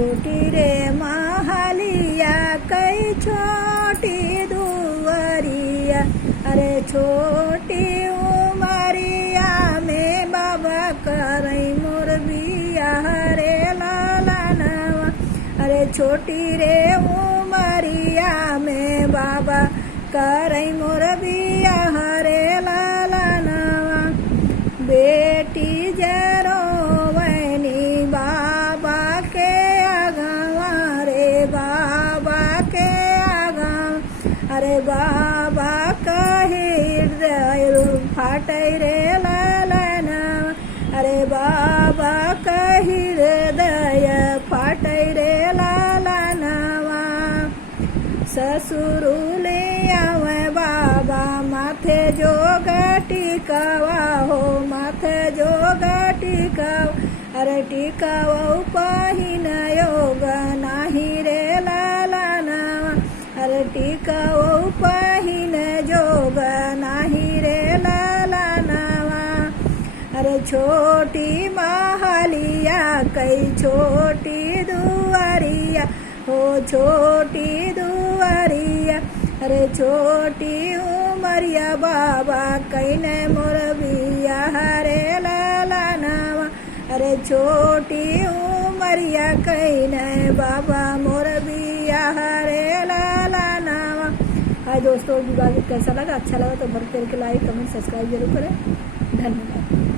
छोटी रे महलिया कई छोटी दुवरिया, अरे छोटी उमरिया में बाबा करई मोर बिया रे लालनवा। अरे छोटी रे उमरिया में बाबा करई मोर बिया रे लालनवा। बेटी जरो वैनी बाबा के आगवा रे बाबा के आगवा। अरे बाबा का हृदय फाटै रे लालनवा। अरे बाबा का हृदय फाटै रे लालनवा। ससुरुले आवे बाबा माथे जोग टिकावा हो, माथे जोग टिकावा। अरे टिकावा पहिन योग नाही रे लालनवा। अरे टिकावा पहिन जोग नाही रे लालनवा। अरे छोटी महलिया कई छोटी दुआरिया हो, छोटी दुआरिया। अरे छोटी उमरिया बाबा कईने मोर बिया रे लालनवा। अरे छोटी उमरिया कईने बाबा मोर बिया रे लालनवा। हाय दोस्तों, विवाह कैसा लगा? अच्छा लगा तो भर करके लाइक कमेंट सब्सक्राइब जरूर करें। धन्यवाद।